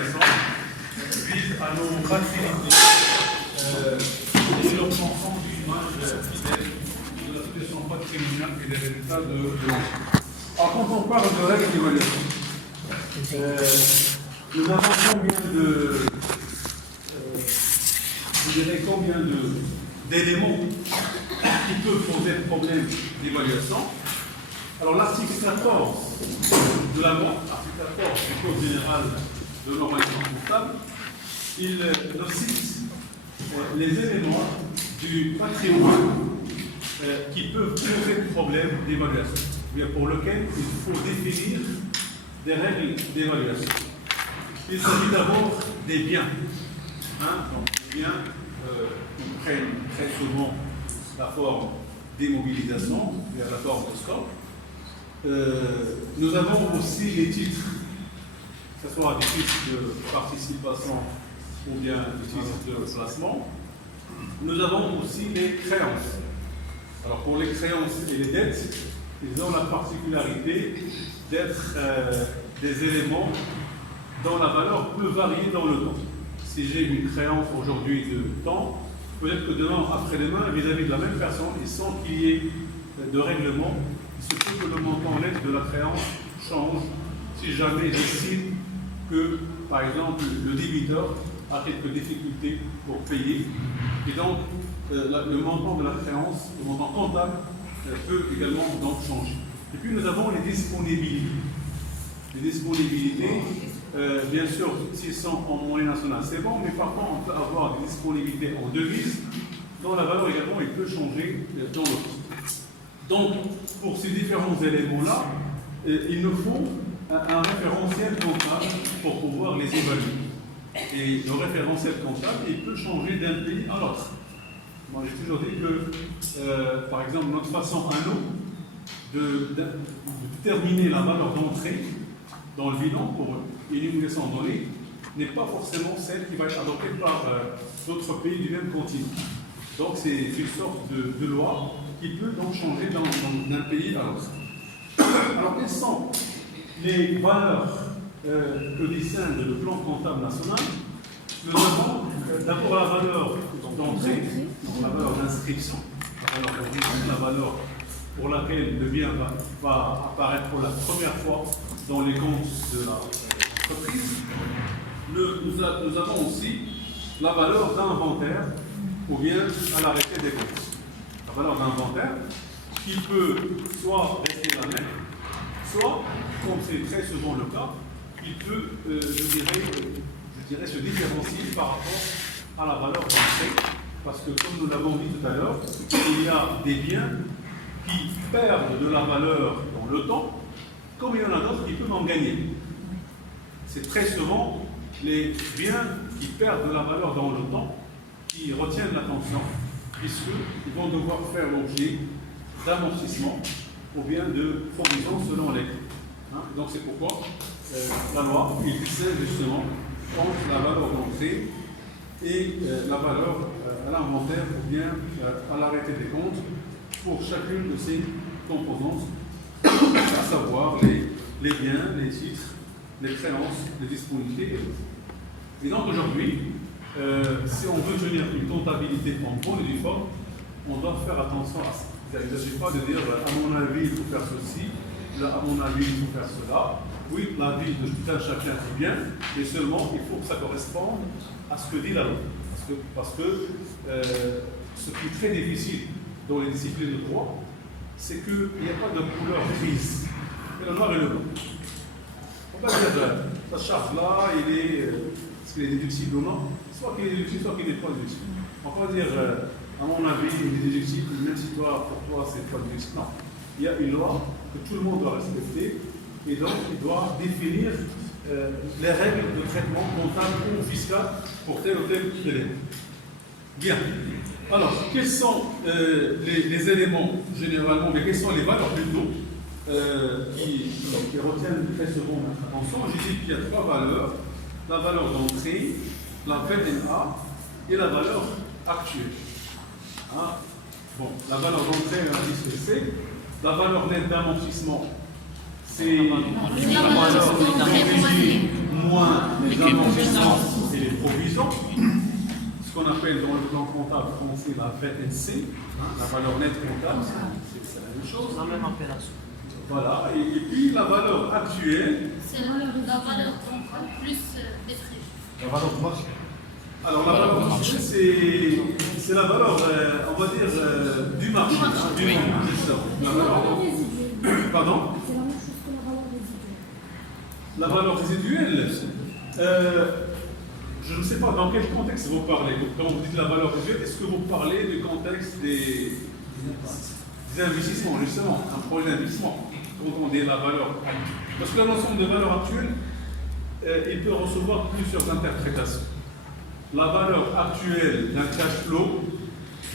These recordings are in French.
d'évaluation vise à nous faciliter l'obtention d'une image fidèle de la situation patrimoniale et des résultats de l'enquête. Alors, quand on parle de règles d'évaluation, nous avons combien d'éléments qui peuvent poser problème d'évaluation. Alors, l'article 14 de la loi, article 14 du Code général de l'organisation comptable, il nous cite les éléments du patrimoine qui peuvent poser problème d'évaluation, pour lequel il faut définir des règles d'évaluation. Il s'agit d'abord des biens. Donc, les biens prennent très souvent la forme d'immobilisation, la forme de stock. Nous avons aussi les titres, que ce soit des titres de participation ou bien des titres de placement. Nous avons aussi les créances. Alors pour les créances et les dettes, ils ont la particularité d'être des éléments dont la valeur peut varier dans le temps. Si j'ai une créance aujourd'hui de temps, peut-être que demain, après-demain, vis-à-vis de la même personne, et sans qu'il y ait de règlement, il se peut que le montant net de la créance change si jamais j'estime que, par exemple, le débiteur a quelques difficultés pour payer. Et donc, le montant de la créance, le montant comptable, peut également donc changer. Et puis, nous avons les disponibilités. Les disponibilités, bien sûr, s'ils sont en monnaie nationale, c'est bon, mais parfois, on peut avoir des disponibilités en devises, dont la valeur également, il peut changer dans le temps. Donc, pour ces différents éléments-là, il nous faut un référentiel comptable pour pouvoir les évaluer. Et le référentiel comptable, il peut changer d'un pays à l'autre. Moi, j'ai toujours dit que, par exemple, notre façon à nous de déterminer la valeur d'entrée dans le bilan pour l'élimination donnée n'est pas forcément celle qui va être adoptée par d'autres pays du même continent. Donc, c'est une sorte de loi qui peut donc changer d'un pays à l'autre. Alors, quelles sont les valeurs que distingue le plan comptable national? Nous avons d'abord la valeur d'entrée, donc la valeur d'inscription, la valeur pour laquelle le bien va apparaître pour la première fois dans les comptes de l'entreprise. Nous avons aussi la valeur d'inventaire ou bien à l'arrêté des comptes. La valeur d'inventaire qui peut soit rester la même, soit, comme c'est très souvent le cas, il peut, je dirais, se différencier par rapport à la valeur d'entrée, parce que, comme nous l'avons dit tout à l'heure, il y a des biens qui perdent de la valeur dans le temps, comme il y en a d'autres qui peuvent en gagner. C'est très souvent les biens qui perdent de la valeur dans le temps qui retiennent l'attention, puisqu'ils vont devoir faire l'objet d'amortissement ou bien de provision selon les cas. Donc c'est pourquoi la loi distingue justement entre la valeur d'entrée et la valeur à l'inventaire ou bien à l'arrêté des comptes pour chacune de ces composantes, à savoir les biens, les titres, les créances, les disponibilités et autres. Et donc aujourd'hui, si on veut tenir une comptabilité en bonne et due forme, on doit faire attention à ça. Il ne s'agit pas de dire à mon avis il faut faire ceci, là à mon avis il faut faire cela. Oui, l'avis de tout un chacun est bien, mais seulement il faut que ça corresponde à ce que dit la loi. Parce que ce qui est très difficile dans les disciplines de droit, c'est qu'il n'y a pas de couleur grise. Il y a le noir et le blanc. On va dire, cette charge-là, est-ce qu'il est déductible ou non? Soit qu'il est déductible, soit qu'il n'est pas déductible. On va dire, à mon avis, il est déductible, même si pour toi, c'est pas déductible. Non. Il y a une loi que tout le monde doit respecter, et donc il doit définir les règles de traitement comptable ou fiscal pour tel ou tel élément. Bien. Alors, quels sont les éléments généralement, mais quelles sont les valeurs plutôt qui retiennent très souvent notre attention? J'ai dit qu'il y a trois valeurs: la valeur d'entrée, la VNA et la valeur actuelle. Bon, la valeur d'entrée, on a dit ce que c'est. La valeur nette d'amortissement, c'est la valeur de crédit moins les amortissements provisions, ce qu'on appelle dans le plan comptable français la VNC, la valeur nette comptable, c'est la même chose. La même appellation. Voilà, et puis la valeur actuelle. C'est la valeur comptable plus des frais. La valeur de marché. Alors la valeur marché, c'est la valeur, on va dire, du marché, du moment, justement. La valeur résiduelle. Pardon? C'est la même chose que la valeur résiduelle. La valeur résiduelle, je ne sais pas dans quel contexte vous parlez. Quand vous dites la valeur résiduelle, est-ce que vous parlez du contexte des investissements, justement, un projet d'investissement, quand on dit la valeur actuelle? Parce que la notion de valeur actuelle, il peut recevoir plusieurs interprétations. La valeur actuelle d'un cash flow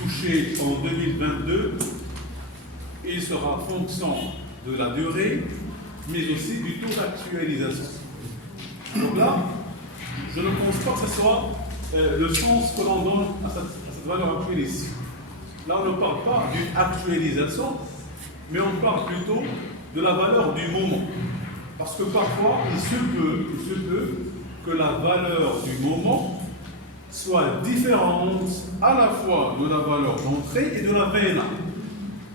touché en 2022, il sera fonction de la durée, mais aussi du taux d'actualisation. Donc là, je ne pense pas que ce soit le sens que l'on donne à cette valeur actuelle ici. Là, on ne parle pas d'une actualisation, mais on parle plutôt de la valeur du moment. Parce que parfois, il se peut que la valeur du moment soit différente à la fois de la valeur d'entrée et de la VNA.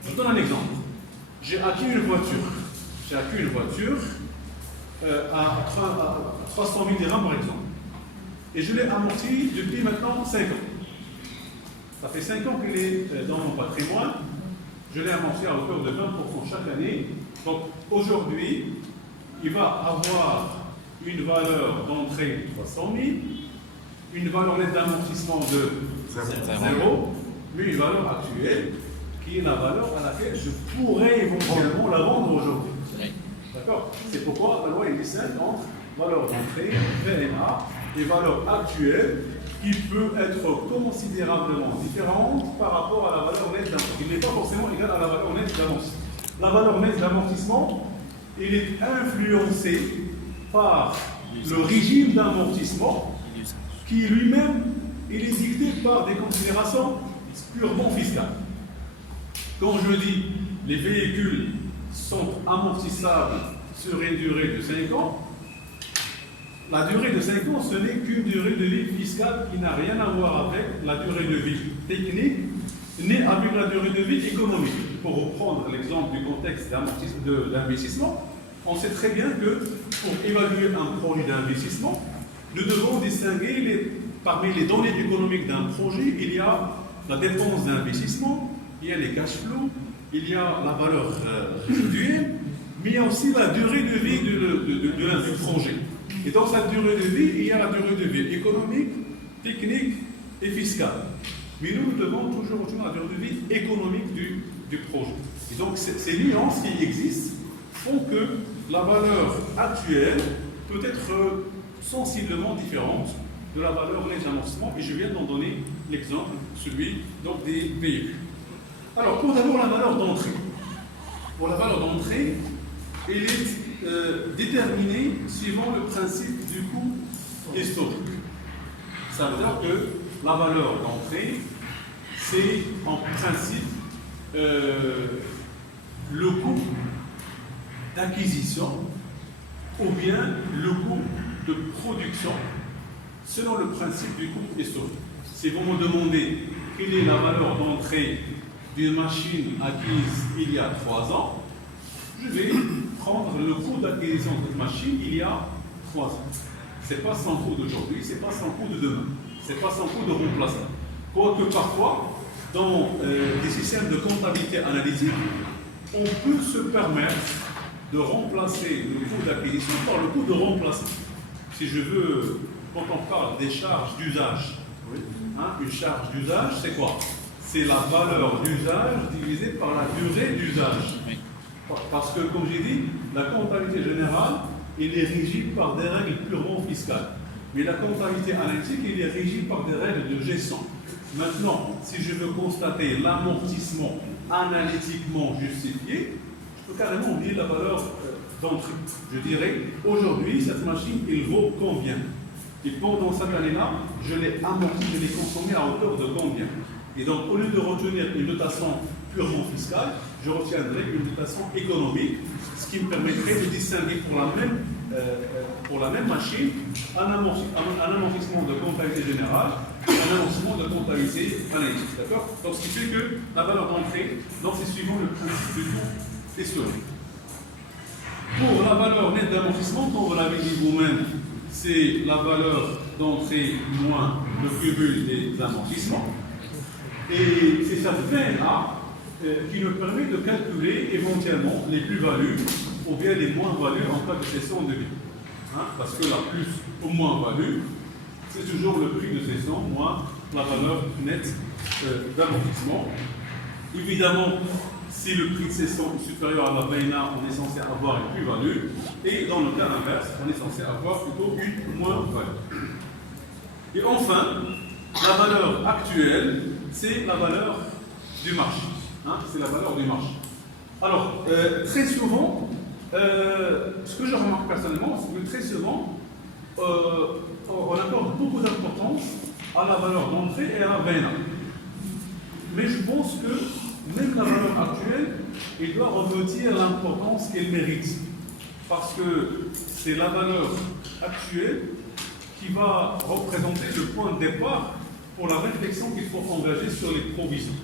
Je vous donne un exemple. J'ai acquis une voiture à 300 000 dirhams par exemple. Et je l'ai amorti depuis maintenant 5 ans. Ça fait 5 ans qu'il est dans mon patrimoine. Je l'ai amorti à hauteur de 20% chaque année. Donc aujourd'hui, il va avoir une valeur d'entrée de 300 000, une valeur nette d'amortissement de 0, mais une valeur actuelle qui est la valeur à laquelle je pourrais éventuellement la vendre aujourd'hui. D'accord? C'est pourquoi la loi est distincte entre valeur d'entrée, VNA, et valeur actuelle qui peut être considérablement différente par rapport à la valeur nette d'amortissement. Il n'est pas forcément égal à la valeur nette d'amortissement. La valeur nette d'amortissement, il est influencé par le régime d'amortissement qui lui-même il est dicté par des considérations purement fiscales. Quand je dis les véhicules sont amortissables sur une durée de 5 ans, la durée de 5 ans, ce n'est qu'une durée de vie fiscale qui n'a rien à voir avec la durée de vie technique, ni avec la durée de vie économique. Pour reprendre l'exemple du contexte d'investissement, on sait très bien que pour évaluer un projet d'investissement, nous devons distinguer parmi les données économiques d'un projet, il y a la dépense d'investissement, il y a les cash flows, il y a la valeur résiduelle, mais il y a aussi la durée de vie du projet. Et dans cette durée de vie, il y a la durée de vie économique, technique et fiscale. Mais nous devons toujours retenir la durée de vie économique du projet. Et donc ces nuances qui existent font que la valeur actuelle peut être sensiblement différente de la valeur nette d'amortissement. Et je viens d'en donner l'exemple, celui donc, des véhicules. Alors, pour d'abord la valeur d'entrée. Pour la valeur d'entrée, elle est déterminée suivant le principe du coût historique. Ça veut dire que la valeur d'entrée, c'est en principe le coût d'acquisition ou bien le coût de production selon le principe du coût historique. Si vous me demandez quelle est la valeur d'entrée d'une machine acquise il y a 3 ans, je vais prendre le coût d'acquisition de cette machine il y a 3 ans. Ce n'est pas son coût d'aujourd'hui, ce n'est pas son coût de demain, ce n'est pas son coût de remplacement. Quoique parfois, dans des systèmes de comptabilité analytique, on peut se permettre de remplacer le coût d'acquisition par le coût de remplacement. Si je veux, quand on parle des charges d'usage, une charge d'usage, c'est quoi? C'est la valeur d'usage divisée par la durée d'usage. Parce que, comme j'ai dit, la comptabilité générale, elle est régie par des règles purement fiscales. Mais la comptabilité analytique, elle est régie par des règles de gestion. Maintenant, si je veux constater l'amortissement analytiquement justifié, je peux carrément oublier la valeur d'entrée. Je dirais, aujourd'hui, cette machine, elle vaut combien? Et pendant cette année-là, je l'ai amorti, je l'ai consommé à hauteur de combien? Et donc, au lieu de retenir une notation purement fiscale, je retiendrai une notation économique, ce qui me permettrait de distinguer pour la même pour la même machine, un amortissement de comptabilité générale et un amortissement de comptabilité analytique. D'accord? Donc, ce qui fait que la valeur d'entrée, donc c'est suivant le principe du tout historique. Pour la valeur nette d'amortissement, comme vous l'avez dit vous-même, c'est la valeur d'entrée moins le cumul des amortissements. Et c'est cette veine-là qui nous permet de calculer éventuellement les plus-values ou bien les moins-values en cas de cession de vie. Hein, parce que la plus ou moins-value, c'est toujours le prix de cession moins la valeur nette d'amortissement. Évidemment, si le prix de cession est supérieur à la VNA, on est censé avoir une plus-value. Et dans le cas inverse, on est censé avoir plutôt une moins-value. Et enfin, la valeur actuelle, c'est la valeur du marché. Hein, c'est la valeur du marché. Alors, très souvent, ce que je remarque personnellement, c'est que très souvent, on accorde beaucoup d'importance à la valeur d'entrée et à la VNA. Mais je pense que même la valeur actuelle, elle doit revêtir l'importance qu'elle mérite. Parce que c'est la valeur actuelle qui va représenter le point de départ pour la réflexion qu'il faut engager sur les provisions.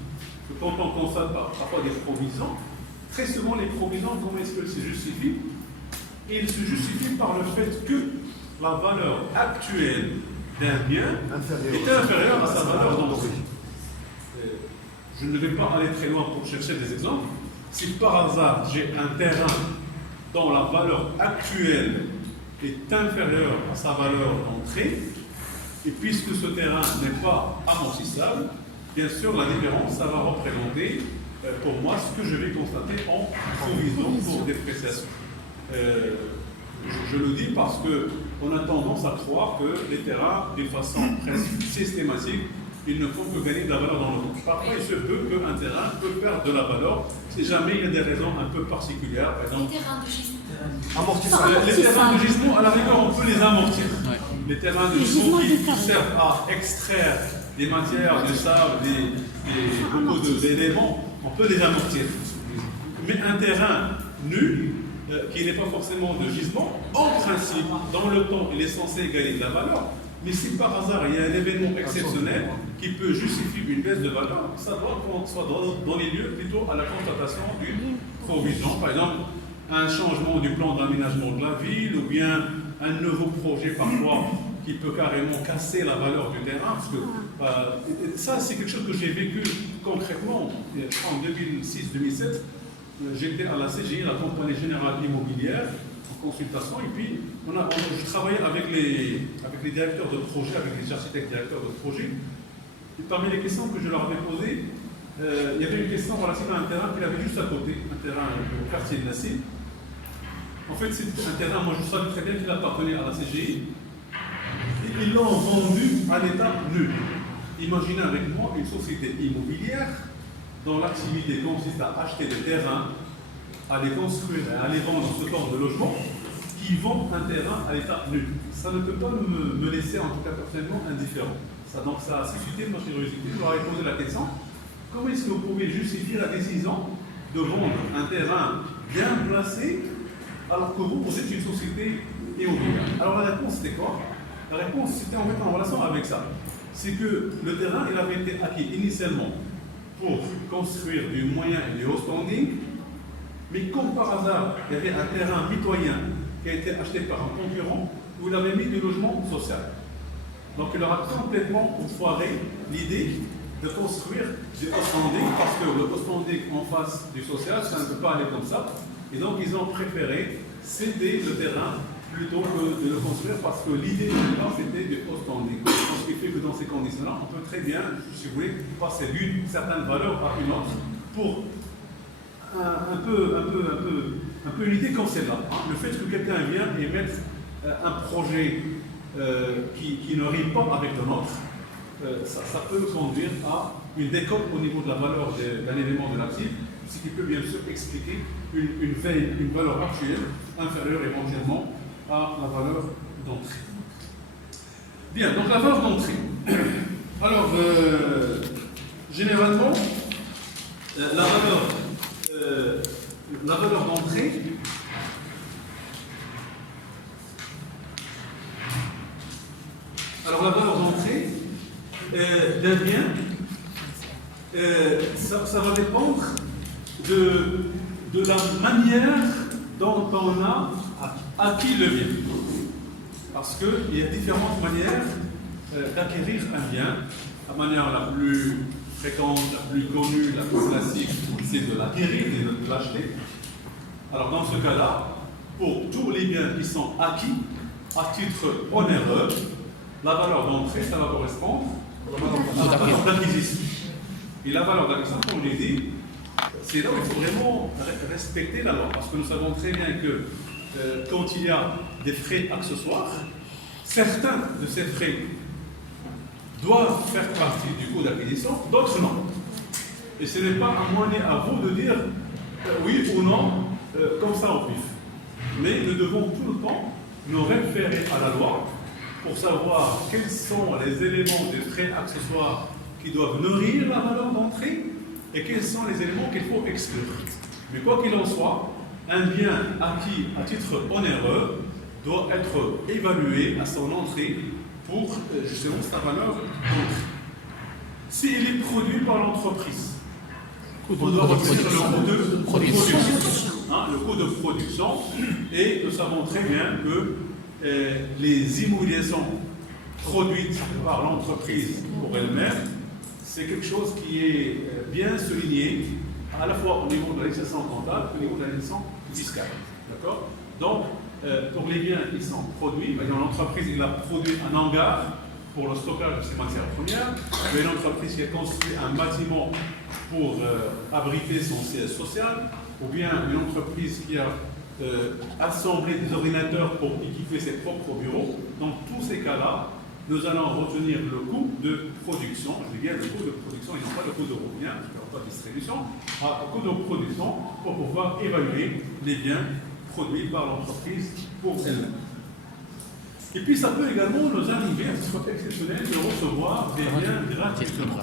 Quand on constate parfois des provisions, très souvent les provisions, comment est-ce qu'elles se justifient? Elles se justifient par le fait que la valeur actuelle d'un bien est inférieure à sa valeur d'entrée. Je ne vais pas aller très loin pour chercher des exemples. Si par hasard j'ai un terrain dont la valeur actuelle est inférieure à sa valeur d'entrée, et puisque ce terrain n'est pas amortissable, bien sûr la différence, ça va représenter pour moi ce que je vais constater en provision pour dépréciation. Je le dis parce qu'on a tendance à croire que les terrains, de façon presque systématique, ils ne font que gagner de la valeur dans le temps. Parfois, il se peut qu'un terrain peut perdre de la valeur si jamais il y a des raisons un peu particulières. Par exemple, Les terrains de gisement. les terrains de gisement, à la rigueur, on peut les amortir. Les terrains de gisement qui servent à extraire des matières, du sable, beaucoup d'éléments, on peut les amortir. Mais un terrain nu, qui n'est pas forcément de gisement, en principe, dans le temps, il est censé gagner de la valeur. Mais si par hasard il y a un événement exceptionnel qui peut justifier une baisse de valeur, ça doit donner lieu plutôt à la constatation d'une provision. Par exemple, un changement du plan d'aménagement de la ville ou bien un nouveau projet parfois qui peut carrément casser la valeur du terrain. Parce que ça, c'est quelque chose que j'ai vécu concrètement en 2006-2007. J'étais à la CGI, la Compagnie Générale Immobilière, en consultation, et puis je travaillais avec les directeurs de projet, avec les architectes directeurs de projet. Et parmi les questions que je leur avais posées, il y avait une question relative à un terrain qu'il avait juste à côté, un terrain au quartier de la Cime. En fait, c'était un terrain, moi je savais très bien qu'il appartenait à la CGI. Et ils l'ont vendu à l'état nul. Imaginez avec moi une société immobilière dont l'activité consiste à acheter des terrains, à les construire et à les vendre sous forme de logement, qui vendent un terrain à l'état nul. Ça ne peut pas me laisser, en tout cas personnellement, indifférent. Donc ça a suscité ma curiosité. Je leur ai posé la question, comment est-ce que vous pouvez justifier la décision de vendre un terrain bien placé alors que vous êtes une société immobilière? Alors la réponse c'était quoi? La réponse c'était en fait en relation avec ça. C'est que le terrain il avait été acquis initialement pour construire du moyen et du haut standing, mais comme par hasard il y avait un terrain mitoyen qui a été acheté par un concurrent où il avait mis du logement social. Donc il aura complètement foiré l'idée de construire du haut standing parce que le haut standing en face du social, ça ne peut pas aller comme ça. Et donc ils ont préféré céder le terrain plutôt que de le construire parce que l'idée de départ c'était du haut standing. Ce qui fait que dans ces conditions-là, on peut très bien, si vous voulez, passer d'une certaine valeur à une autre pour un peu une idée comme celle-là. Le fait que quelqu'un vient et mette un projet qui ne rime pas avec le nôtre, ça peut conduire à une décote au niveau de la valeur d'un élément de l'actif, ce qui peut bien sûr expliquer une valeur actuelle inférieure éventuellement à la valeur d'entrée. Bien, donc la valeur d'entrée. Alors, généralement, la valeur d'entrée, Alors la valeur d'entrée d'un bien, ça va dépendre de la manière dont on a acquis le bien. Parce qu'il y a différentes manières d'acquérir un bien. La manière la plus fréquente, la plus connue, la plus classique, c'est de l'acquérir et de l'acheter. Alors dans ce cas-là, pour tous les biens qui sont acquis à titre onéreux, la valeur d'entrée, ça va correspondre à la valeur d'acquisition. Et la valeur d'acquisition, comme je l'ai dit, c'est là où il faut vraiment respecter la loi. Parce que nous savons très bien que quand il y a des frais accessoires, certains de ces frais doivent faire partie du coût d'acquisition, d'autres non. Et ce n'est pas à moi ni à vous de dire oui ou non comme ça au pif. Mais nous devons tout le temps nous référer à la loi pour savoir quels sont les éléments des frais accessoires qui doivent nourrir la valeur d'entrée et quels sont les éléments qu'il faut exclure. Mais quoi qu'il en soit, un bien acquis à titre onéreux doit être évalué à son entrée pour justement sa valeur d'entrée. S'il est produit par l'entreprise, on doit retenir le coût de production. Le coût de production, et nous savons très bien que les immobilisations produites par l'entreprise pour elle-même, c'est quelque chose qui est bien souligné à la fois au niveau de la législation comptable et au niveau de la législation fiscale. D'accord? Donc, pour les biens qui sont produits, par exemple, l'entreprise a produit un hangar pour le stockage de ses matières premières, il y a une entreprise qui a construit un bâtiment pour abriter son siège social, ou bien une entreprise qui a assemblé des ordinateurs pour équiper ses propres bureaux. Dans tous ces cas-là, nous allons retenir le coût de production, je dis bien le coût de production et non pas le coût de revient, pas de distribution, le coût de production pour pouvoir évaluer les biens produits par l'entreprise pour elle-même. Et puis ça peut également nous arriver, à ce soit exceptionnel, de recevoir des biens gratuitement.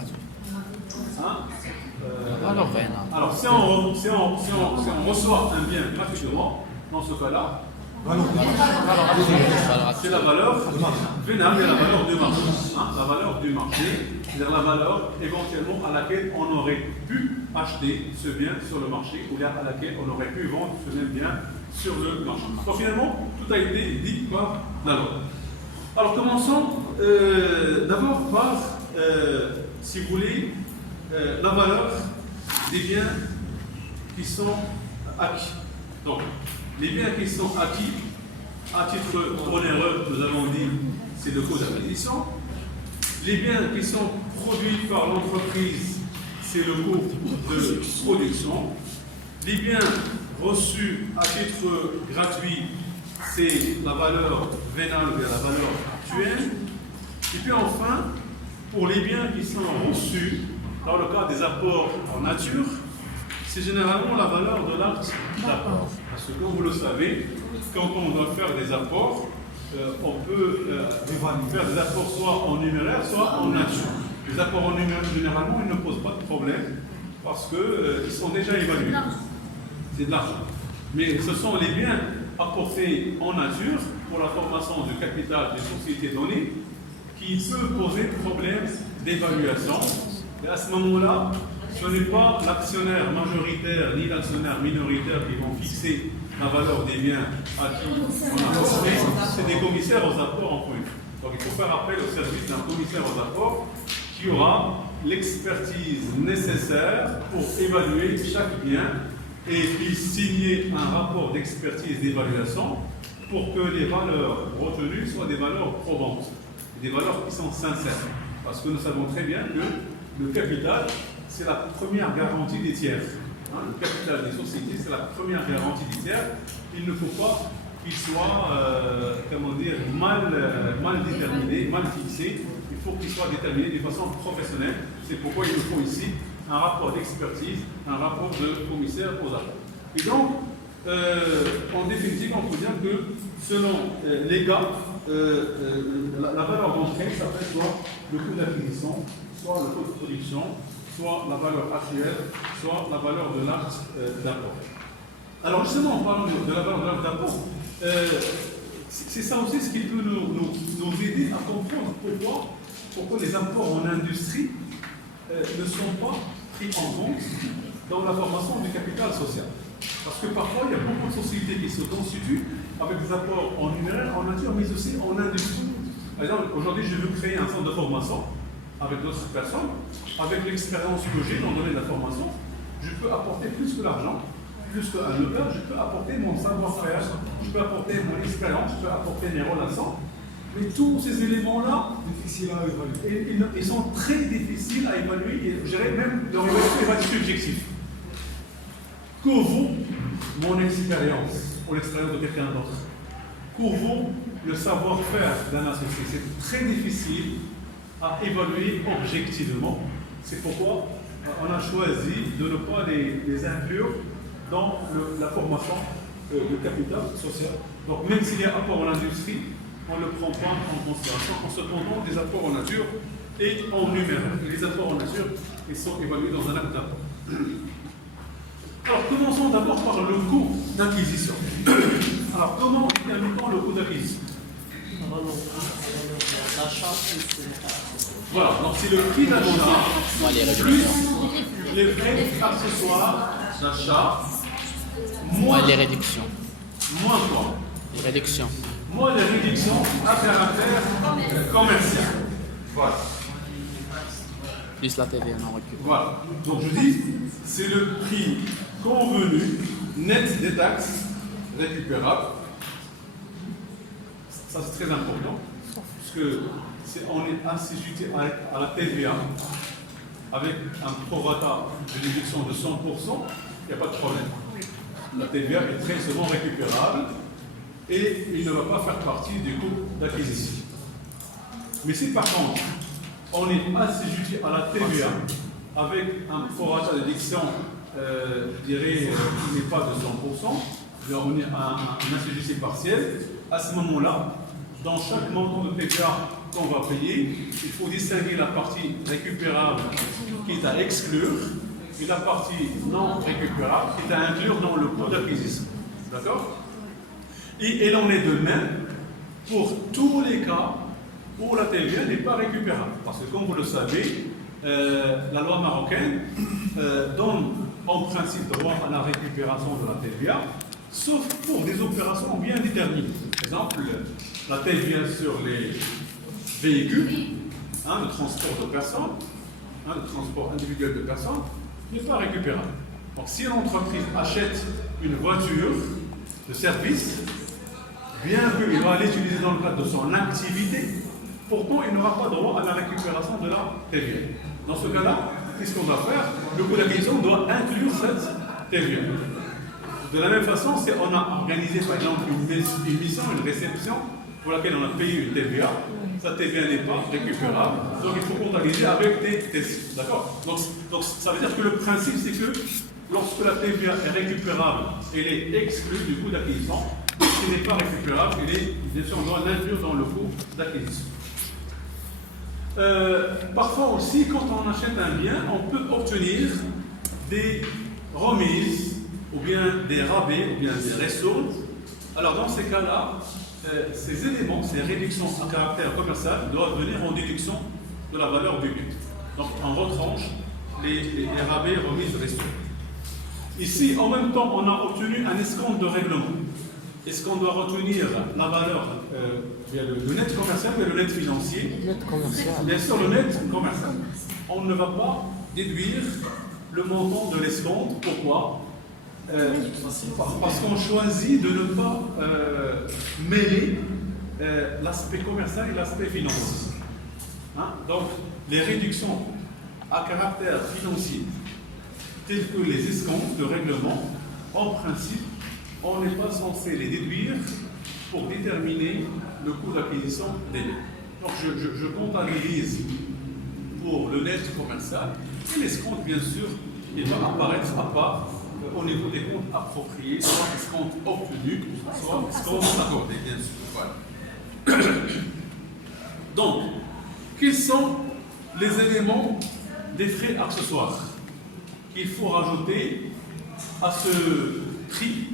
Alors, si on reçoit un bien gratuitement, dans ce cas-là, c'est la valeur vénale et la valeur du marché. La valeur du marché, c'est-à-dire la valeur éventuellement à laquelle on aurait pu acheter ce bien sur le marché, ou bien à laquelle on aurait pu vendre ce même bien sur le marché. Donc finalement, tout a été dit par la loi. Alors commençons d'abord par, si vous voulez, la valeur des biens qui sont acquis. Donc, les biens qui sont acquis, à titre onéreux, nous avons dit, c'est le coût d'acquisition. Les biens qui sont produits par l'entreprise, c'est le coût de production. Les biens reçus à titre gratuit, c'est la valeur vénale ou la valeur actuelle. Et puis enfin, pour les biens qui sont reçus, dans le cas des apports en nature, c'est généralement la valeur de l'acte d'apport. Parce que comme vous le savez, quand on doit faire des apports, on peut faire des apports soit en numéraire, soit en nature. Les apports en numéraire, généralement, ils ne posent pas de problème parce qu'ils sont déjà évalués. C'est de l'argent. Mais ce sont les biens apportés en nature pour la formation du capital des sociétés données qui peuvent poser problème d'évaluation. Et à ce moment-là, ce n'est pas l'actionnaire majoritaire ni l'actionnaire minoritaire qui vont fixer la valeur des biens à qui on a apporté, c'est des commissaires aux apports en plus. Donc il faut faire appel au service d'un commissaire aux apports qui aura l'expertise nécessaire pour évaluer chaque bien et puis signer un rapport d'expertise d'évaluation pour que les valeurs retenues soient des valeurs probantes, des valeurs qui sont sincères. Parce que nous savons très bien que le capital, c'est la première garantie des tiers. Le capital des sociétés, c'est la première garantie des tiers. Il ne faut pas qu'il soit mal déterminé, mal fixé. Il faut qu'il soit déterminé de façon professionnelle. C'est pourquoi il nous faut ici un rapport d'expertise, un rapport de commissaire aux apports. Et donc, en définitive, on peut dire que selon les cas, la valeur d'entrée, ça fait soit le coût d'acquisition, soit le coût de production, soit la valeur actuelle, soit la valeur de l'acte d'apport. Alors justement, en parlant de la valeur de l'acte d'apport, c'est ça aussi ce qui peut nous aider à comprendre pourquoi les apports en industrie ne sont pas pris en compte dans la formation du capital social. Parce que parfois, il y a beaucoup de sociétés qui se constituent avec des apports en numéraire, en nature, mais aussi en industrie. Par exemple, aujourd'hui, je veux créer un centre de formation avec d'autres personnes. Avec l'expérience que j'ai dans le domaine de la formation, je peux apporter plus que l'argent, plus qu'un auteur, je peux apporter mon savoir-faire, je peux apporter mon expérience, je peux apporter mes relations. Mais tous ces éléments-là, ils sont très difficiles à évaluer, et je dirais même leur évaluation est subjective. Que vaut mon expérience ou l'expérience de quelqu'un d'autre? Que vaut le savoir-faire d'un associé? C'est très difficile à évaluer objectivement. C'est pourquoi on a choisi de ne pas les inclure dans la formation de capital social. Donc même s'il y a apport en industrie, on ne le prend pas en considération en se contentant des apports en nature et en numéraire. Les apports en nature, ils sont évalués dans un acte d'apport. Alors commençons d'abord par le coût d'acquisition. Alors comment détermine-t-on le coût d'acquisition? Voilà, donc c'est le prix d'achat plus les frais accessoires d'achat Moins les réductions. moins quoi? Les réductions. Moins les réductions à caractère commercial. Voilà. Plus la TVA non récupérée. Voilà. Donc je dis, c'est le prix convenu net des taxes récupérables. Ça c'est très important, puisque on est assujetti à la TVA avec un prorata de déduction de 100%, il n'y a pas de problème. La TVA est très souvent récupérable et il ne va pas faire partie du coût d'acquisition. Mais si par contre, on est assujetti à la TVA avec un prorata de déduction, je dirais, qui n'est pas de 100%, on est un assujetti partiel, à ce moment-là, dans chaque montant de TVA qu'on va payer, il faut distinguer la partie récupérable qui est à exclure et la partie non récupérable qui est à inclure dans le coût d'acquisition. D'accord? Et il en est de même pour tous les cas où la TVA n'est pas récupérable. Parce que comme vous le savez, la loi marocaine donne en principe droit à la récupération de la TVA, sauf pour des opérations bien déterminées. Par exemple, la TVA sur les véhicules, le transport de personnes, le transport individuel de personnes, n'est pas récupérable. Donc si l'entreprise achète une voiture de service, bien qu'il va l'utiliser dans le cadre de son activité, pourtant il n'aura pas droit à la récupération de la TVA. Dans ce cas-là, qu'est-ce qu'on va faire? Le coût d'acquisition doit inclure cette TVA. De la même façon, si on a organisé par exemple une mission, une réception pour laquelle on a payé une TVA, sa TVA n'est pas récupérable, donc il faut comptabiliser avec des tests. D'accord? Donc ça veut dire que le principe c'est que lorsque la TVA est récupérable, elle est exclue du coût d'acquisition. Si elle n'est pas récupérable, bien sûr, on doit l'inclure dans le coût d'acquisition. Parfois aussi, quand on achète un bien, on peut obtenir des remises, ou bien des rabais, ou bien des ressources. Alors dans ces cas-là, ces éléments, ces réductions à caractère commercial doivent venir en déduction de la valeur du but. Donc on retranche les rabais, remises, ressources. Ici, en même temps, on a obtenu un escompte de règlement. Est-ce qu'on doit retenir la valeur, le net commercial ou le net financier? Net commercial. Bien sûr, le net commercial. On ne va pas déduire le montant de l'escompte. Pourquoi? Parce qu'on choisit de ne pas mêler l'aspect commercial et l'aspect financier. Donc, les réductions à caractère financier, telles que les escomptes de règlement, en principe, on n'est pas censé les déduire pour déterminer le coût d'acquisition des biens. Donc, je comptabilise pour le net commercial et l'escompte, bien sûr, il va apparaître à part au niveau des comptes appropriés, soit escompte obtenu, soit escompte accordé, bien sûr. Voilà. Donc, quels sont les éléments des frais accessoires qu'il faut rajouter à ce prix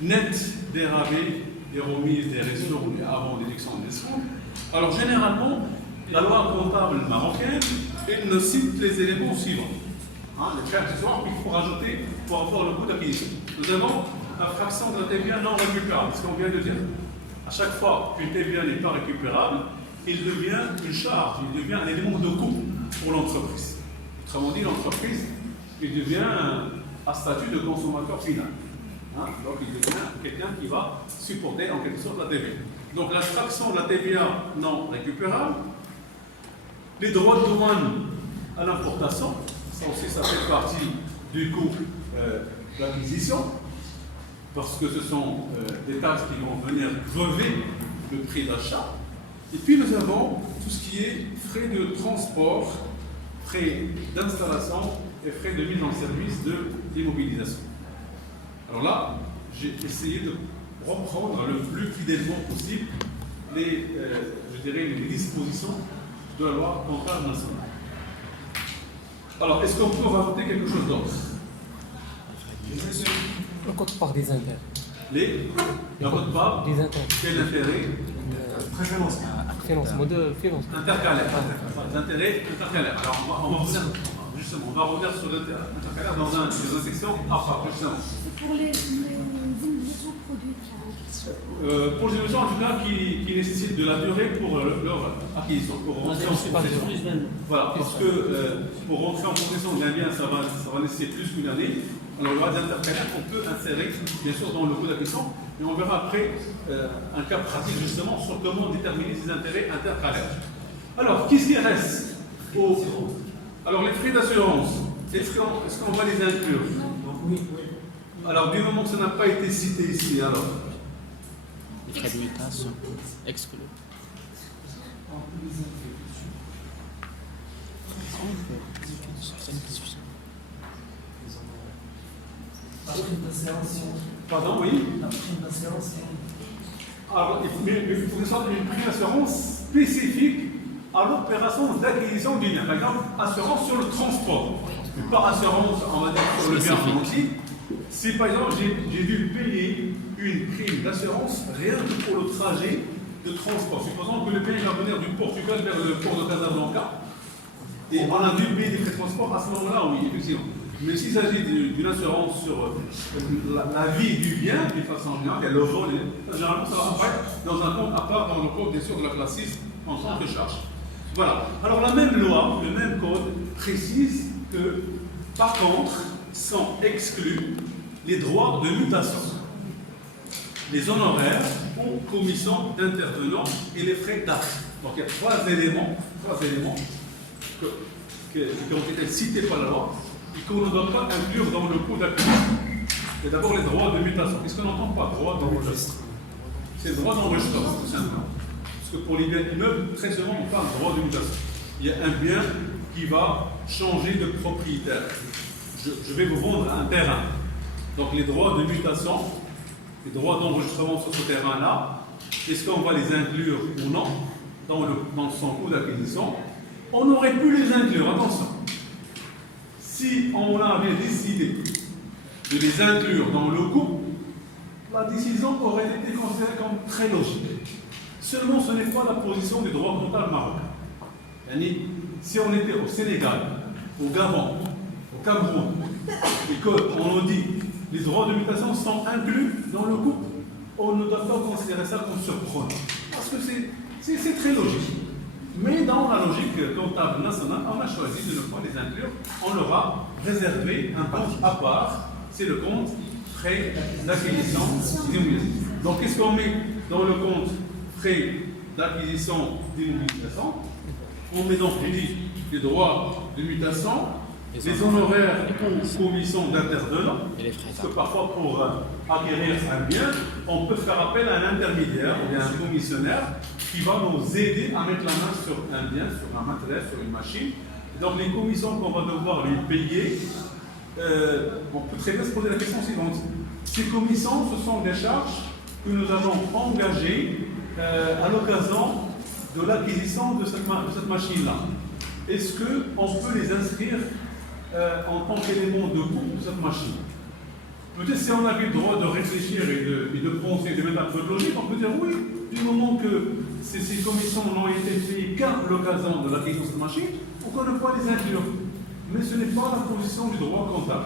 net des rabais des remises, des ristournes et avant l'élection des escomptes. Alors généralement, la loi comptable marocaine, elle ne cite les éléments suivants. Les frais accessoires qu'il faut rajouter pour avoir le coût d'acquisition. Nous avons la fraction de la TVA non récupérable, ce qu'on vient de dire. À chaque fois qu'une TVA n'est pas récupérable, il devient une charge, il devient un élément de coût pour l'entreprise. Autrement dit, l'entreprise, il devient à statut de consommateur final. Donc il devient quelqu'un qui va supporter en quelque sorte la TVA. Donc la fraction de la TVA non récupérable, les droits de douane à l'importation, ça aussi ça fait partie du coût d'acquisition, parce que ce sont des taxes qui vont venir grever le prix d'achat. Et puis nous avons tout ce qui est frais de transport, frais d'installation et frais de mise en service de l'immobilisation. Alors là, j'ai essayé de reprendre le plus fidèlement possible les dispositions de la loi comptable nationale. Alors, est-ce qu'on peut rajouter quelque chose d'autre? Le code part des intérêts. La code part Des intérêts. quel intérêt? Finance, mode finance. Intercalaire. Les intérêts intercalaires. Alors, on va revenir sur l'intérêt intercalaire dans une section à part, justement. C'est pour les immobilisations produits. Pour les gens, en tout cas, qui nécessitent de la durée pour leur acquisition, pour rentrer en possession. Voilà, parce que pour rentrer en possession d'un bien, ça va nécessiter plus qu'une année. Alors, il y aura des intercalaires qu'on peut insérer, bien sûr, dans le coût d'acquisition, mais on verra après un cas pratique, justement, sur comment déterminer ces intérêts intercalaires. Alors, qu'est-ce qui reste Alors, les frais d'assurance, est-ce qu'on va les inclure? Oui. Alors, du moment que ça n'a pas été cité ici, alors Les frais de mutation exclus. Pardon, oui. Alors, il faut que ce soit une prime d'assurance spécifique à l'opération d'acquisition du bien. Par exemple, assurance sur le transport. Mais pas assurance, on va dire, sur le bien entier. Si par exemple j'ai dû payer une prime d'assurance rien que pour le trajet de transport. Supposons que le bien va venir du Portugal vers le port de Casablanca. Et on a dû payer des frais de transport à ce moment-là, oui, effectivement. Mais s'il s'agit d'une assurance sur la vie du bien, d'une façon générale, il y a le vol, généralement ça va apparaître dans un compte à part, dans le code bien sûr de la classe 6, en tant que charge. Voilà. Alors la même loi, le même code précise que, par contre, sont exclus les droits de mutation, les honoraires ou commissions d'intervenants et les frais d'acte. Donc il y a trois éléments qui ont été cités par la loi et qu'on ne doit pas inclure dans le coût d'acquisition. Et d'abord les droits de mutation. Qu'est-ce qu'on n'entend pas? Droit d'enregistrement. C'est le droit d'enregistrement, tout simplement. Parce que pour les biens immeubles, très souvent on parle de droit de mutation. Il y a un bien qui va changer de propriétaire. Je vais vous vendre un terrain. Donc les droits de mutation, les droits d'enregistrement sur ce terrain-là, est-ce qu'on va les inclure ou non dans son coût d'acquisition? On aurait pu les inclure, attention. Si on avait décidé de les inclure dans le coût, la décision aurait été considérée comme très logique. Seulement, ce n'est pas la position du droit comptable marocain. Si on était au Sénégal, au Gabon, au Cameroun, et qu'on nous dit les droits de mutation sont inclus dans le coût, on ne doit pas considérer ça comme surprenant. Parce que c'est très logique. Mais dans la logique comptable nationale, on a choisi de ne pas les inclure. On leur a réservé un compte à part, c'est le compte frais d'acquisition d'immobilisation. Donc qu'est-ce qu'on met dans le compte frais d'acquisition d'immobilisation? On met donc les droits de mutation, les honoraires ou commissions d'intervenants, parce que parfois pour acquérir un bien, on peut faire appel à un intermédiaire ou bien un commissionnaire qui va nous aider à mettre la main sur un bien, sur un matériel, sur une machine. Donc les commissions qu'on va devoir lui payer, on peut très bien se poser la question suivante. Ces commissions, ce sont des charges que nous avons engagées à l'occasion de l'acquisition de cette machine-là. Est-ce qu'on peut les inscrire en tant qu'élément de coût de cette machine? Peut-être si on avait le droit de réfléchir et de penser, de mettre un peu de logique, on peut dire oui, du moment que ces commissions n'ont été faites qu'à l'occasion de l'acquisition de machine, pourquoi ne pas les inclure? Mais ce n'est pas la position du droit comptable.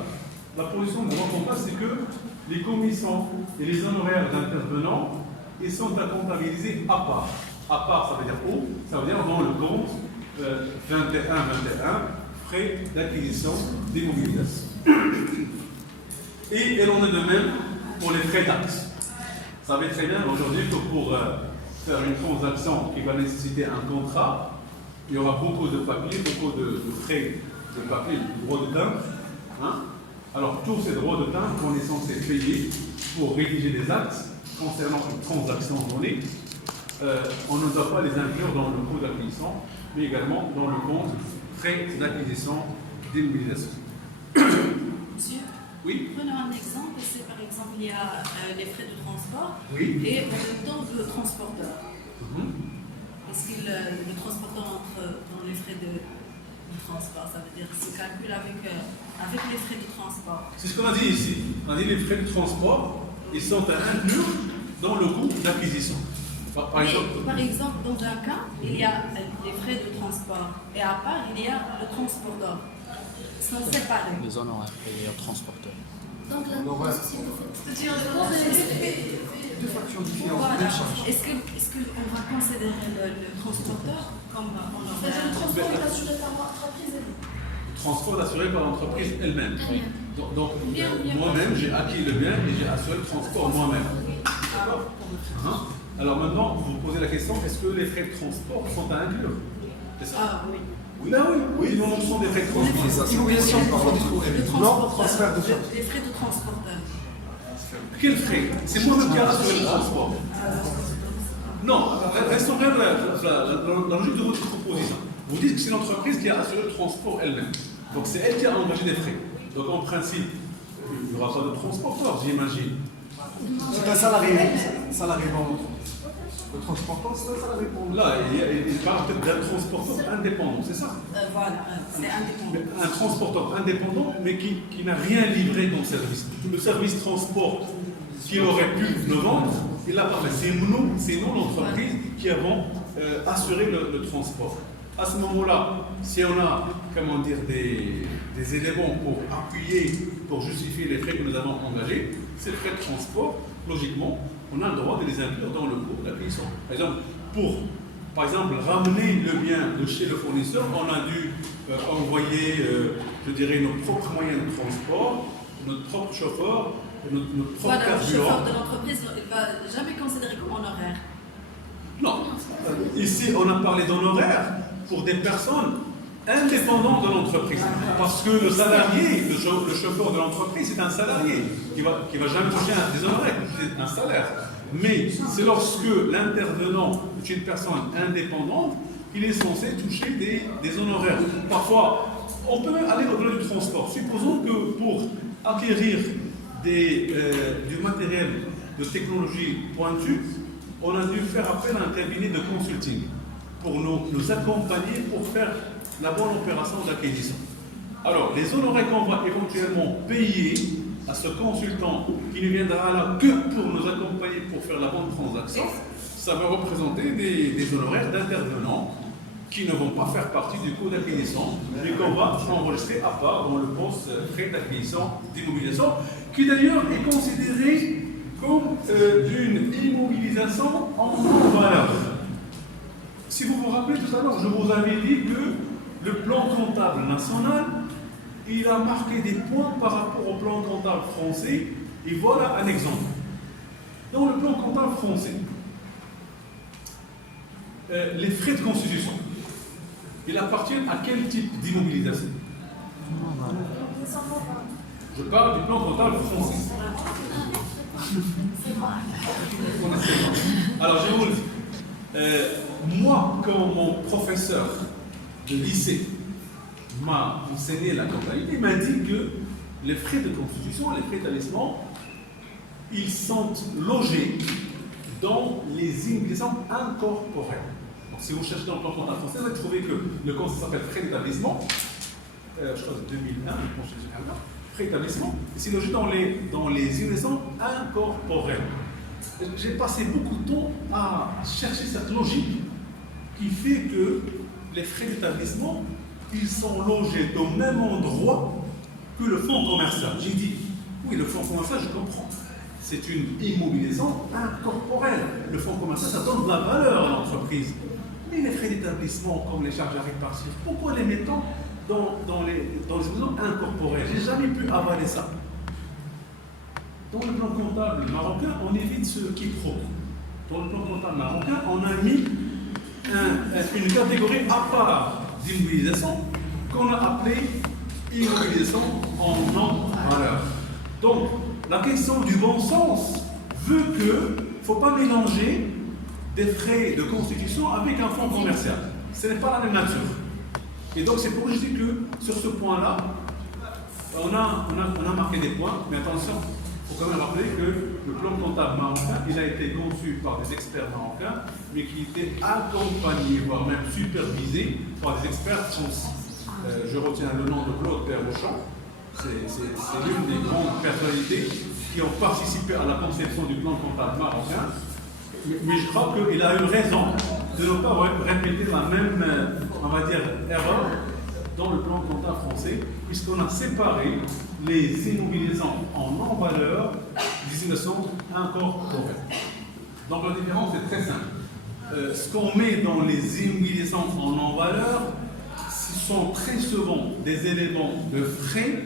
La position du droit comptable, c'est que les commissions et les honoraires d'intervenants, ils sont à comptabiliser à part. À part, ça veut dire où? Ça veut dire dans le compte 21-21, frais d'acquisition d'immobilisation. Et il en est de même pour les frais d'actes. Vous savez très bien aujourd'hui que pour faire une transaction qui va nécessiter un contrat, il y aura beaucoup de papiers, beaucoup de frais de papier, de droits de timbre. Hein? Alors tous ces droits de timbre qu'on est censé payer pour rédiger des actes concernant une transaction donnée, on ne doit pas les inclure dans le coût d'acquisition, mais également dans le compte frais d'acquisition d'immobilisation. Monsieur, Oui. prenons un exemple. C'est par exemple, il y a les frais de transport Oui. et en même temps le transporteur. Mhm. Est-ce que le transporteur entre dans les frais de transport? Ça veut dire qu'il se calcule avec les frais de transport. C'est ce qu'on a dit ici. On a dit les frais de transport, ils sont à inclure dans le coût d'acquisition. Par Mais, exemple, par exemple, dans un cas, il y a les frais de transport et à part, il y a le transporteur. Ils sont séparés. Les honoraires payés au transporteur. Donc la société fait. Deux factures différentes, Voilà. même charge. Est-ce qu'on va considérer le transporteur comme honoraire? Le transport est assuré par l'entreprise elle-même. transport assuré par l'entreprise elle-même. Elle-même. Donc, Bien, bien. moi-même, j'ai acquis le bien et j'ai assuré le transport moi-même. D'accord. Hein? Alors maintenant, vous vous posez la question, est-ce que les frais de transport sont à inclure? C'est ça? Ah oui. Oui, ben oui, non, ce sont des frais de transport. Immobilisation par Le non, transfert de charge. Les frais de transporteur. Quels frais? C'est moi-même qui ai assuré le transport. Non, restons bien la logique de votre proposition. Vous dites que c'est l'entreprise qui a assuré le transport elle-même. Donc c'est elle qui a engagé des frais. Donc en principe, il n'y aura pas de transporteur, j'imagine. C'est un salarié dans le transporteur, c'est un salarié pour Là, il parle peut-être d'un transporteur indépendant, c'est ça? Voilà, c'est indépendant. Un transporteur indépendant, mais qui n'a rien livré comme service. Le service transport qu'il aurait pu nous vendre, il l'a pas fait. C'est nous, l'entreprise, qui avons assuré le transport. À ce moment-là, si on a, comment dire, des éléments pour appuyer, pour justifier les frais que nous avons engagés, ces frais de transport, logiquement, on a le droit de les inclure dans le coût d'acquisition. Par exemple, ramener le bien de chez le fournisseur, on a dû envoyer, je dirais, nos propres moyens de transport, notre propre chauffeur, notre propre Voilà, le carburant. chauffeur de l'entreprise ne va jamais considérer comme honoraire. Non. Ici, on a parlé d'honoraires pour des personnes indépendantes de l'entreprise. Parce que le salarié, le chauffeur de l'entreprise, c'est un salarié qui va jamais toucher des honoraires, c'est un salaire. Mais c'est lorsque l'intervenant est une personne indépendante qu'il est censé toucher des honoraires. Parfois, on peut même aller au-delà du transport. Supposons que pour acquérir du matériel de technologie pointue, on a dû faire appel à un cabinet de consulting pour nous accompagner pour faire la bonne opération d'acquisition. Alors, les honoraires qu'on va éventuellement payer à ce consultant qui ne viendra là que pour nous accompagner pour faire la bonne transaction, ça va représenter des honoraires d'intervenants qui ne vont pas faire partie du coût d'acquisition, mais qu'on va enregistrer à part dans le poste frais d'acquisition d'immobilisation, qui d'ailleurs est considéré comme une immobilisation en non-valeur. Si vous vous rappelez tout à l'heure, je vous avais dit que le plan comptable national, il a marqué des points par rapport au plan comptable français, et voilà un exemple. Dans le plan comptable français, les frais de constitution, ils appartiennent à quel type d'immobilisation? Je parle du plan comptable français. Alors, je vous le dis. Moi, quand mon professeur de lycée m'a enseigné la comptabilité, il m'a dit que les frais de constitution, les frais d'établissement, ils sont logés dans les immobilisations incorporelles. Donc, si vous cherchez dans le plan comptable français, vous allez trouver que le concept s'appelle frais d'établissement, je crois que c'est 2001, je pense que c'est frais d'établissement, et c'est logé dans les innovations incorporelles. J'ai passé beaucoup de temps à chercher cette logique qui fait que les frais d'établissement, ils sont logés au même endroit que le fonds commercial. J'ai dit, oui, le fonds commercial, je comprends. C'est une immobilisation incorporelle. Le fonds commercial, ça donne de la valeur à l'entreprise. Mais les frais d'établissement, comme les charges à répartir, pourquoi les mettons dans les immobilisations incorporelles? J'ai jamais pu avaler ça. Dans le plan comptable marocain, on évite ce quiproquo. Dans le plan comptable marocain, on a mis une catégorie à part d'immobilisation qu'on a appelée immobilisation en non-valeur. Donc, la question du bon sens veut qu'il ne faut pas mélanger des frais de constitution avec un fonds commercial. Ce n'est pas la même nature. Et donc, c'est pour dire que sur ce point-là, on a marqué des points, mais attention, il faut quand même rappeler que le plan comptable marocain, il a été conçu par des experts marocains, mais qui était accompagné, voire même supervisé par des experts français. Je retiens le nom de Claude Perrochon. C'est l'une des grandes personnalités qui ont participé à la conception du plan comptable marocain. Mais je crois qu'il a eu raison de ne pas répéter la même, on va dire, erreur dans le plan comptable français, puisqu'on a séparé les immobilisants en non-valeur des immobilisations incorporelles. Donc la différence est très simple. Ce qu'on met dans les immobilisants en non-valeur, ce sont très souvent des éléments de frais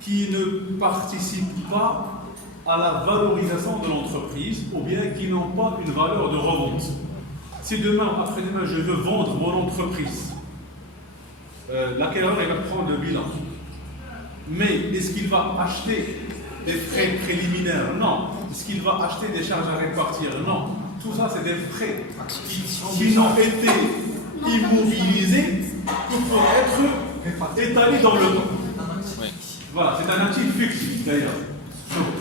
qui ne participent pas à la valorisation de l'entreprise ou bien qui n'ont pas une valeur de revente. Si demain, après-demain, je veux vendre mon entreprise, l'acquéreur va prendre le bilan. Mais est-ce qu'il va acheter des frais préliminaires? Non. Est-ce qu'il va acheter des charges à répartir? Non. Tout ça, c'est des frais qui n'ont été immobilisés que pour être étalés dans le temps. Voilà, c'est un actif fictif d'ailleurs.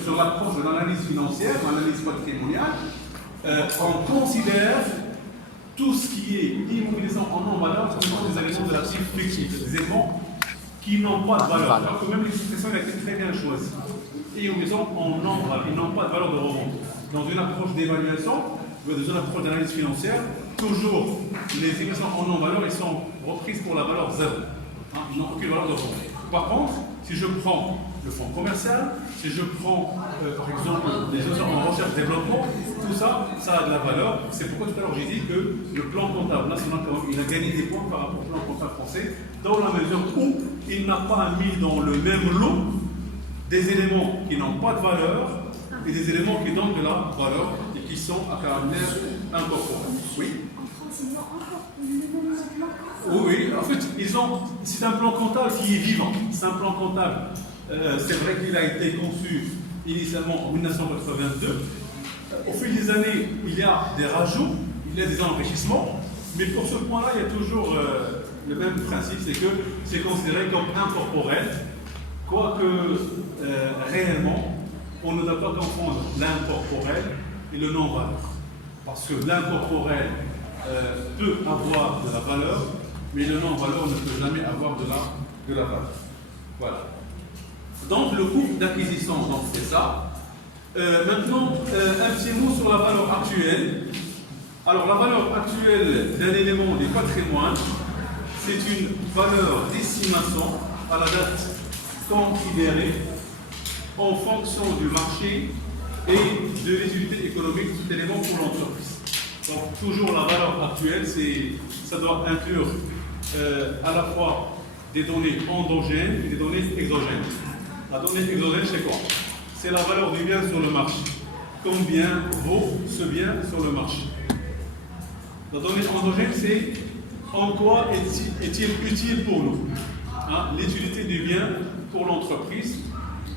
Sur l'approche de l'analyse financière, l'analyse patrimoniale, on considère tout ce qui est immobilisant en non-valeur comme des éléments de l'actif fictif, des éléments qui n'ont pas de valeur. Alors que même l'expression a été très bien choisie. Immobilisant en non-valeur, ils n'ont pas de valeur de revente. Dans une approche d'évaluation, dans une approche d'analyse financière, toujours les immobilisants en non-valeur, ils sont reprises pour la valeur zéro. Ils n'ont aucune valeur de revente. Par contre, si je prends le fonds commercial, si je prends par exemple les options en recherche-développement, tout ça, ça a de la valeur. C'est pourquoi tout à l'heure j'ai dit que le plan comptable national, il a gagné des points par rapport au plan comptable français, dans la mesure où il n'a pas mis dans le même lot des éléments qui n'ont pas de valeur et des éléments qui donnent de la valeur et qui sont à caractère incorporel. Oui. Oui, en fait, c'est un plan comptable qui est vivant. C'est un plan comptable. C'est vrai qu'il a été conçu initialement en 1982. Au fil des années, il y a des rajouts, il y a des enrichissements, mais pour ce point-là, il y a toujours le même principe, c'est que c'est considéré comme incorporel, quoique réellement, on ne doit pas confondre l'incorporel et le non-valeur. Parce que l'incorporel peut avoir de la valeur, mais le non-valeur ne peut jamais avoir de la valeur. Voilà. Donc le coût d'acquisition, c'est ça. Maintenant, un petit mot sur la valeur actuelle. Alors la valeur actuelle d'un élément du patrimoine, c'est une valeur d'estimation à la date considérée en fonction du marché et de l'utilité économique de cet élément pour l'entreprise. Donc toujours la valeur actuelle, ça doit inclure à la fois des données endogènes et des données exogènes. La donnée exogène, c'est quoi? C'est la valeur du bien sur le marché. Combien vaut ce bien sur le marché? La donnée endogène, c'est en quoi est-il utile pour nous? L'utilité du bien pour l'entreprise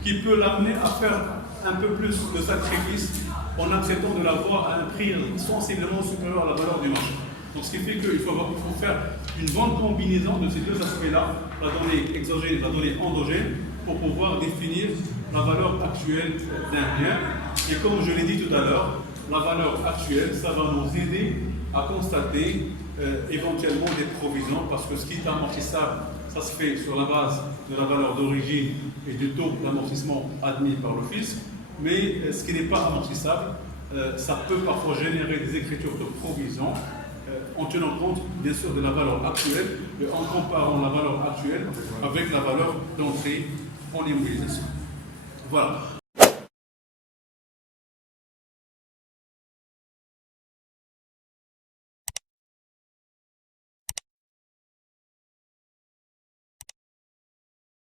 qui peut l'amener à faire un peu plus de sacrifice en acceptant de l'avoir à un prix sensiblement supérieur à la valeur du marché. Donc, ce qui fait qu'il faut faire une bonne combinaison de ces deux aspects-là, la donnée exogène et la donnée endogène, pour pouvoir définir la valeur actuelle d'un bien. Et comme je l'ai dit tout à l'heure, la valeur actuelle, ça va nous aider à constater éventuellement des provisions, parce que ce qui est amortissable, ça se fait sur la base de la valeur d'origine et du taux d'amortissement admis par le fisc, mais ce qui n'est pas amortissable, ça peut parfois générer des écritures de provision en tenant compte bien sûr de la valeur actuelle et en comparant la valeur actuelle avec la valeur d'entrée en immobilisation. Voilà.